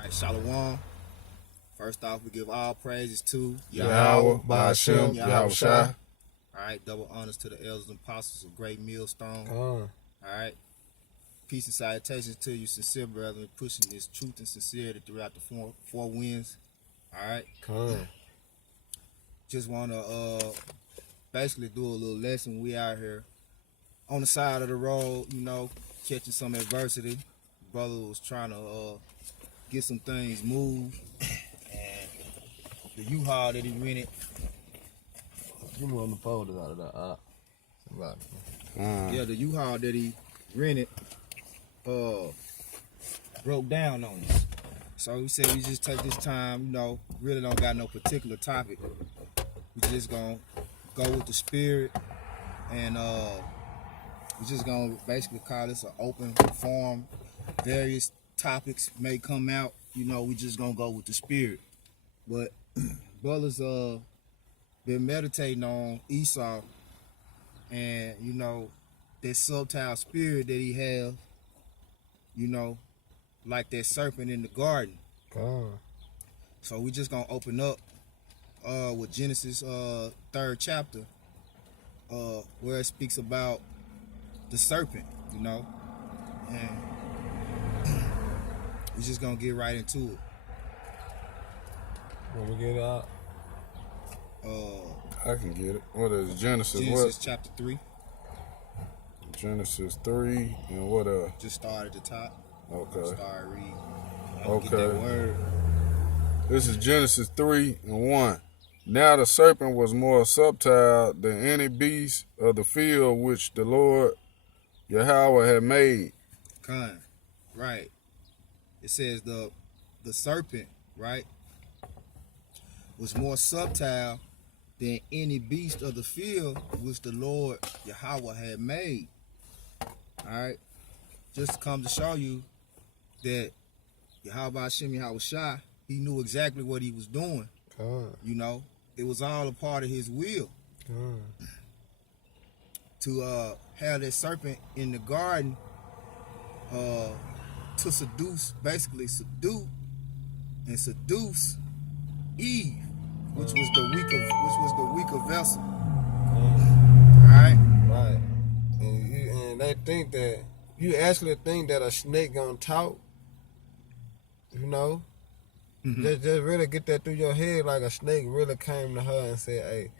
All right, Shalom. First off, we give all praises to Yahweh, Ba'ashem, Yahweh Shai. All right, double honors to the elders and apostles of Great Millstone. All right, peace and salutations to you, sincere brethren, pushing this truth and sincerity throughout the four winds. All right, just want to basically do a little lesson. We out here on the side of the road, catching some adversity. Brother was trying to get some things moved, and the U-Haul that he rented. Give me on the folders out of that. Yeah, the U-Haul that he rented broke down on us. So we said we just take this time, really don't got no particular topic. We just gonna go with the spirit, and we just gonna basically call this an open forum. Various topics may come out, we just gonna go with the spirit. But brothers been meditating on Esau and that subtle spirit that he has, like that serpent in the garden. So we just gonna open up with Genesis 3rd chapter, where it speaks about the serpent, and we're just gonna get right into it. Want me get it out? I can get it. What is it? Genesis chapter 3. Genesis 3 and what Just start at the top. Okay. Start reading. Okay. Get that word. This is Genesis 3 and 1. Now the serpent was more subtle than any beast of the field which the Lord Yahweh had made. Right. It says the serpent, right, was more subtle than any beast of the field which the Lord Yahweh had made. Alright? Just to come to show you that Yahweh Hashem Yahweh Shai, he knew exactly what he was doing. It was all a part of his will. To have that serpent in the garden to seduce Eve, which was the weaker vessel. Right. And they think that you actually think that a snake gonna talk. Just really get that through your head, like a snake really came to her and said, "Hey,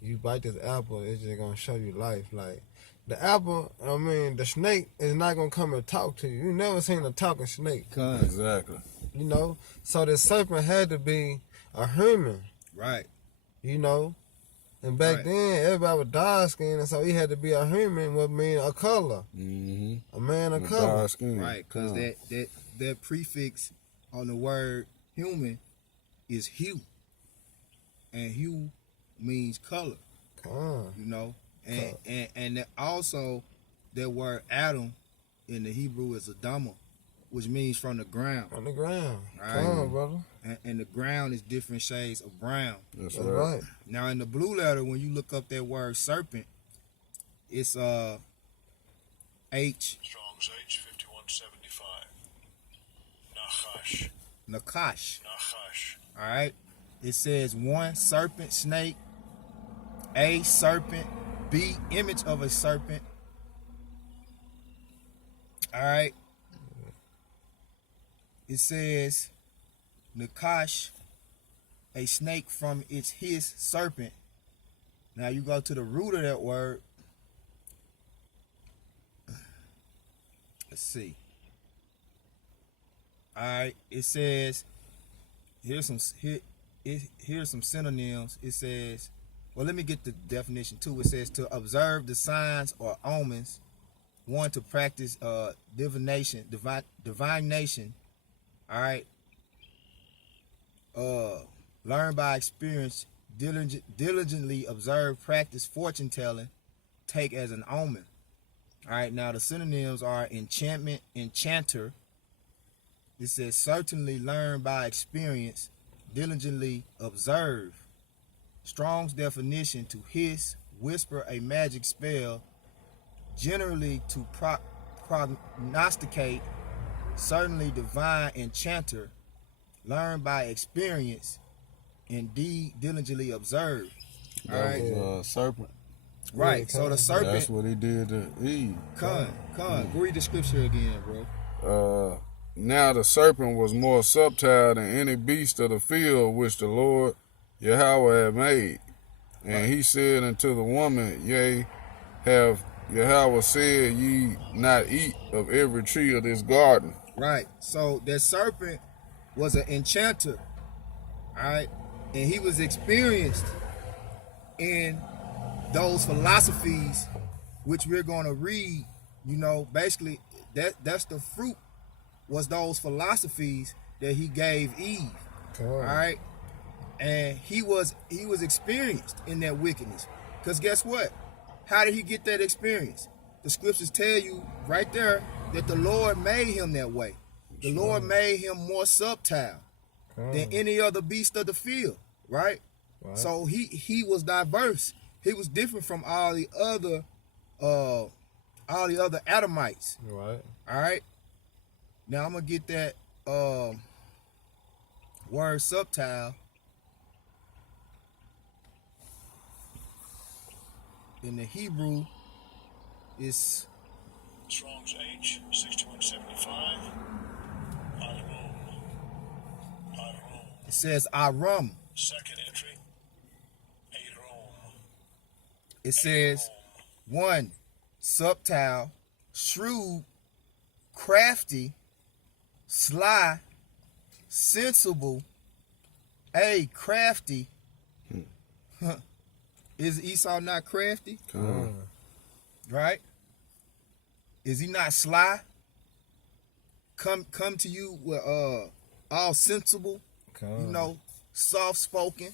you bite this apple, it's just gonna show you life." Like the apple, the snake is not gonna come and talk to you. You never seen a talking snake. Exactly. So the serpent had to be a human. Right. And back then everybody was dark skinned, and so he had to be a human, would mean a color. A man of color. Dark skin. Right, because that prefix on the word human is hue. And hue means color. And that also that word Adam in the Hebrew is Adama, which means from the ground. On the ground. Right? Brother. And the ground is different shades of brown. That's right. Now in the blue letter, when you look up that word serpent, it's H. Strong's H 5175. Nakash. Nachash. All right. It says 1, serpent, snake. A, serpent. B, image of a serpent. All right. It says Nakash, a snake from his serpent. Now you go to the root of that word. Let's see. All right. It says here's some synonyms. It says, well, let me get the definition too. It says to observe the signs or omens. 1, to practice divination. All right. Learn by experience. Diligently observe, practice fortune telling. Take as an omen. All right. Now the synonyms are enchantment, enchanter. It says certainly learn by experience. Diligently observe. Strong's definition: to hiss, whisper a magic spell, generally to prognosticate, certainly divine enchanter, learn by experience, and diligently observe. All That right, was serpent. right. Yeah, So the that's serpent. That's what he did to Eve. Come. Read the scripture again, bro. Now the serpent was more subtle than any beast of the field which the Lord Yahweh had made. And he said unto the woman, Yea, have Yahweh said ye not eat of every tree of this garden. Right. So that serpent was an enchanter. All right, and he was experienced in those philosophies, which we're going to read. You know, basically that's the fruit, was those philosophies that he gave Eve. All right, and he was experienced in that wickedness. Because guess what? How did he get that experience? The scriptures tell you right there that the Lord made him that way. The Lord made him more subtle than any other beast of the field, right? So he was diverse. He was different from all the other Adamites. Right. All right. Now I'm gonna get that word subtile in the Hebrew. Is Strong's H, 6175. Arum. it says Aram. Second entry. Arum. It says one, subtile, shrewd, crafty, sly, sensible, crafty. Is Esau not crafty? Right? Is he not sly? Come to you with all sensible, you know, soft spoken.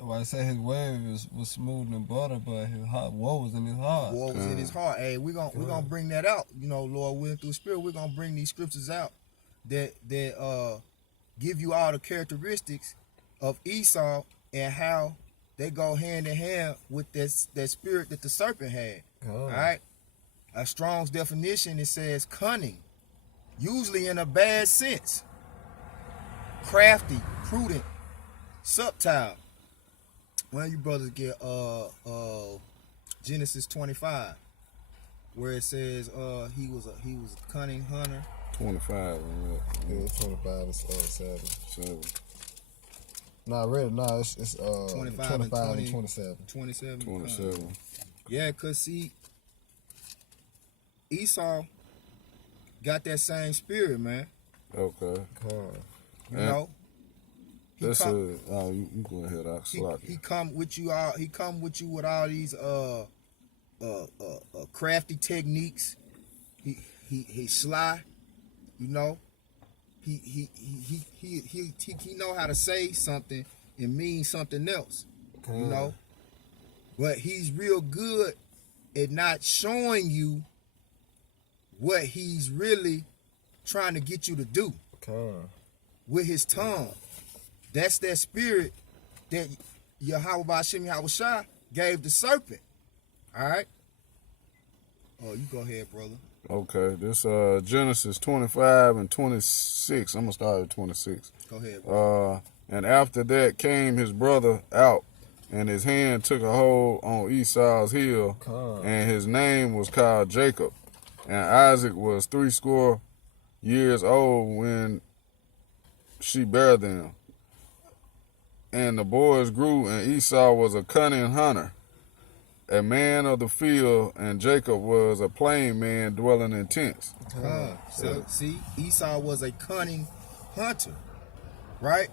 Well, I say his word was smooth and butter, but his heart, woe was in his heart. What was in his heart? Hey, we're gonna bring that out. You know, Lord willing, through the Spirit, we're gonna bring these scriptures out that give you all the characteristics of Esau and how they go hand in hand with that spirit that the serpent had. All right. A Strong's definition, it says cunning, usually in a bad sense. Crafty, prudent, subtle. When you brothers get Genesis 25, where it says he was a cunning hunter. 25. Yeah, 25 and 7. 7. Nah, really, nah, it's 25 and and 20. 27. 27. 27. Yeah, cause see, Esau got that same spirit, man. Okay. You know, he That's come, you go ahead. I'll slap he you. come with you all. He come with you with all these crafty techniques. He sly, you know. He know how to say something and mean something else, you know. But he's real good at not showing you what he's really trying to get you to do with his tongue. That's that spirit that Yahweh Ba'Shem Yahushua gave the serpent. All right. Oh, you go ahead, brother. Okay, this Genesis 25 and 26. I'm gonna start at 26. Go ahead, bro. And after that came his brother out, and his hand took a hold on Esau's heel, and his name was called Jacob. And Isaac was 80 years old when she bare them. And the boys grew, and Esau was a cunning hunter, a man of the field, and Jacob was a plain man dwelling in tents. So see, Esau was a cunning hunter, right?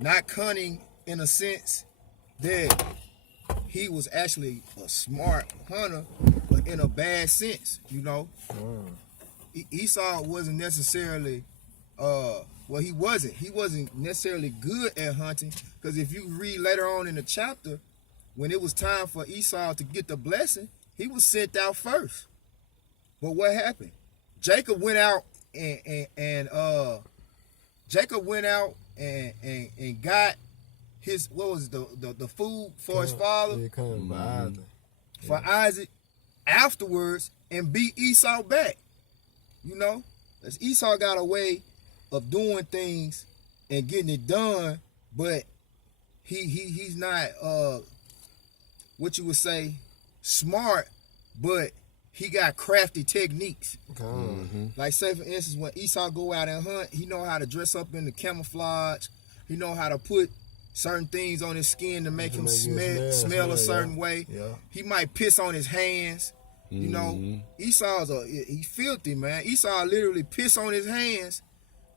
Not cunning in a sense that he was actually a smart hunter, but in a bad sense, you know. Esau wasn't necessarily well, he wasn't necessarily good at hunting, because if you read later on in the chapter, when it was time for Esau to get the blessing, he was sent out first. But what happened? Jacob went out and got his, what was the food for his father, for Isaac, afterwards, and beat Esau back. You know, as Esau got away of doing things and getting it done, but he's not what you would say smart, but he got crafty techniques. Like say for instance, when Esau go out and hunt, he know how to dress up in the camouflage. He know how to put certain things on his skin to make him smell a certain way. Yeah. He might piss on his hands. You know, Esau's he filthy, man. Esau literally piss on his hands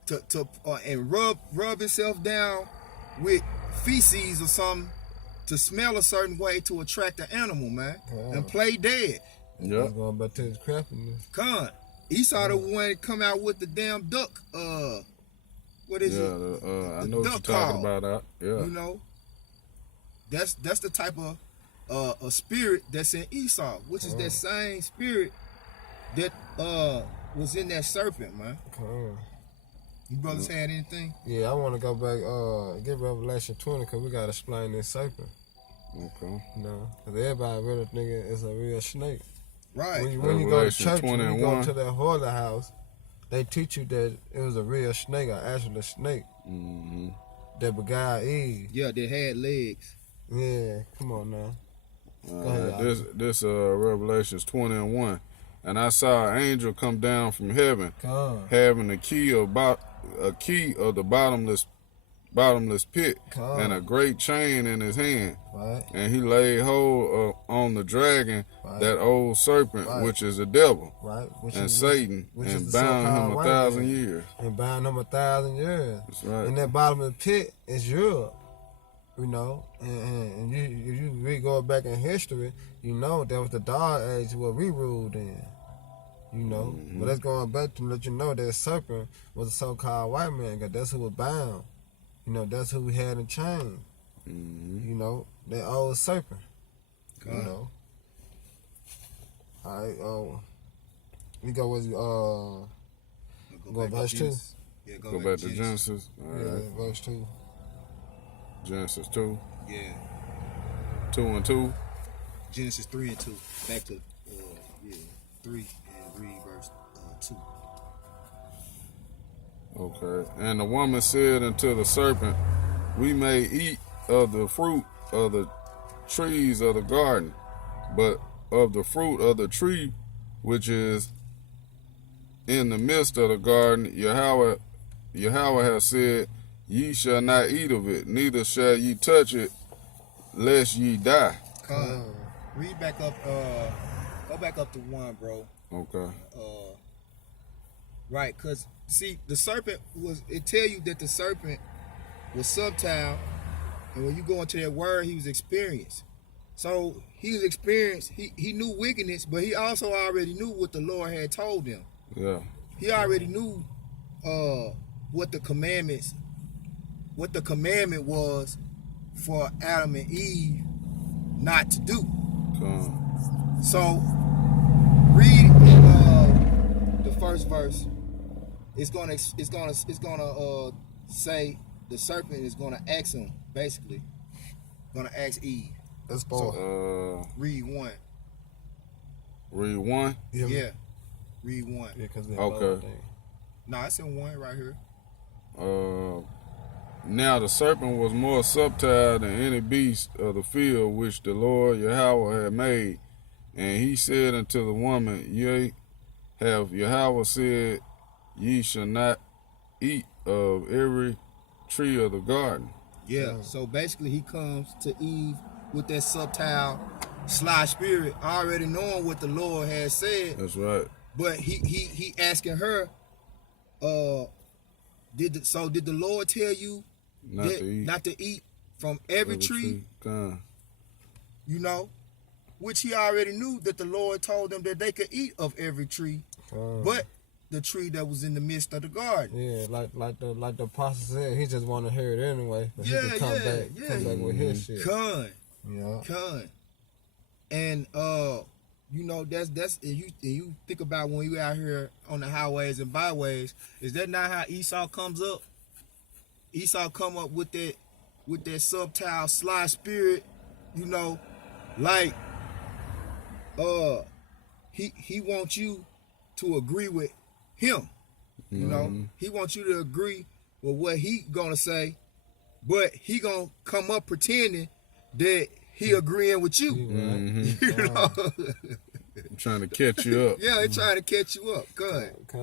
to and rub himself down with feces or something to smell a certain way to attract the animal, man, and play dead. Yeah. Going back to his craftiness. Con. Esau the one that come out with the damn duck. What is it? I know what you're talking about. Yeah. You know, that's the type of a spirit that's in Esau, which is that same spirit that was in that serpent, man. You brothers had anything? Yeah, I want to go back, get Revelation 20, because we got to explain this serpent. Okay. You know, because everybody really think it's a real snake. Right. When you go to church, 20 when and you go 1. to that holy house, they teach you that it was a real snake, an actual snake, that beguiled Eve. Yeah, they had legs. Yeah, come on now. This Revelations 20 and 1. And I saw an angel come down from heaven, having a key of the bottomless pit, and a great chain in his hand. Right. And he laid hold on the dragon, that old serpent, which is the devil, and Satan, and bound him 1,000 years. And bound him 1,000 years. That's right. And that bottomless pit is Europe. You know, and you really go back in history, you know, that was the dark age where we ruled in. You know, but that's going back to let you know that serpent was a so-called white man, because that's who was bound. You know, that's who we had in chains. You know, that old serpent. You know. All right, we go with go verse 2. Yeah, Go back to Genesis. All right. Yeah, verse 2. Genesis 2. Yeah. 2 and 2. Genesis 3 and 2. Back to 3 and read verse 2. Okay. And the woman said unto the serpent, we may eat of the fruit of the trees of the garden, but of the fruit of the tree which is in the midst of the garden, Yahweh has said, ye shall not eat of it, neither shall ye touch it, lest ye die. Read back up, go back up to 1, bro. Okay. Right, because, see, the serpent it tell you that the serpent was subtile, and when you go into that word, he was experienced. So, he was experienced, he knew wickedness, but he also already knew what the Lord had told him. Yeah. He already knew what the commandment was for Adam and Eve not to do. So read in the first verse. It's gonna say the serpent is gonna ask him, basically gonna ask Eve. That's both. Read 1. Read 1. Yeah. Read 1. Yeah, because Okay. No, it's in 1 right here. Now the serpent was more subtle than any beast of the field which the Lord Yahweh had made. And he said unto the woman, yea, have Yahweh said, ye shall not eat of every tree of the garden. Yeah, so basically he comes to Eve with that subtile, sly spirit, already knowing what the Lord has said. That's right. But he asking her, did the Lord tell you not to eat from every tree? You know, which he already knew that the Lord told them that they could eat of every tree, but the tree that was in the midst of the garden. Yeah, like the apostle said, he just want to hear it anyway. But he can come back with his shit. Con. And you know, that's you think about when you out here on the highways and byways, is that not how Esau comes up? Esau come up with that subtile, sly spirit, you know, like he wants you to agree with him. You know, he wants you to agree with what he gonna say, but he gonna come up pretending that he agreeing with you. You know, I'm trying to catch you up. yeah, he trying to catch you up. Good. Come.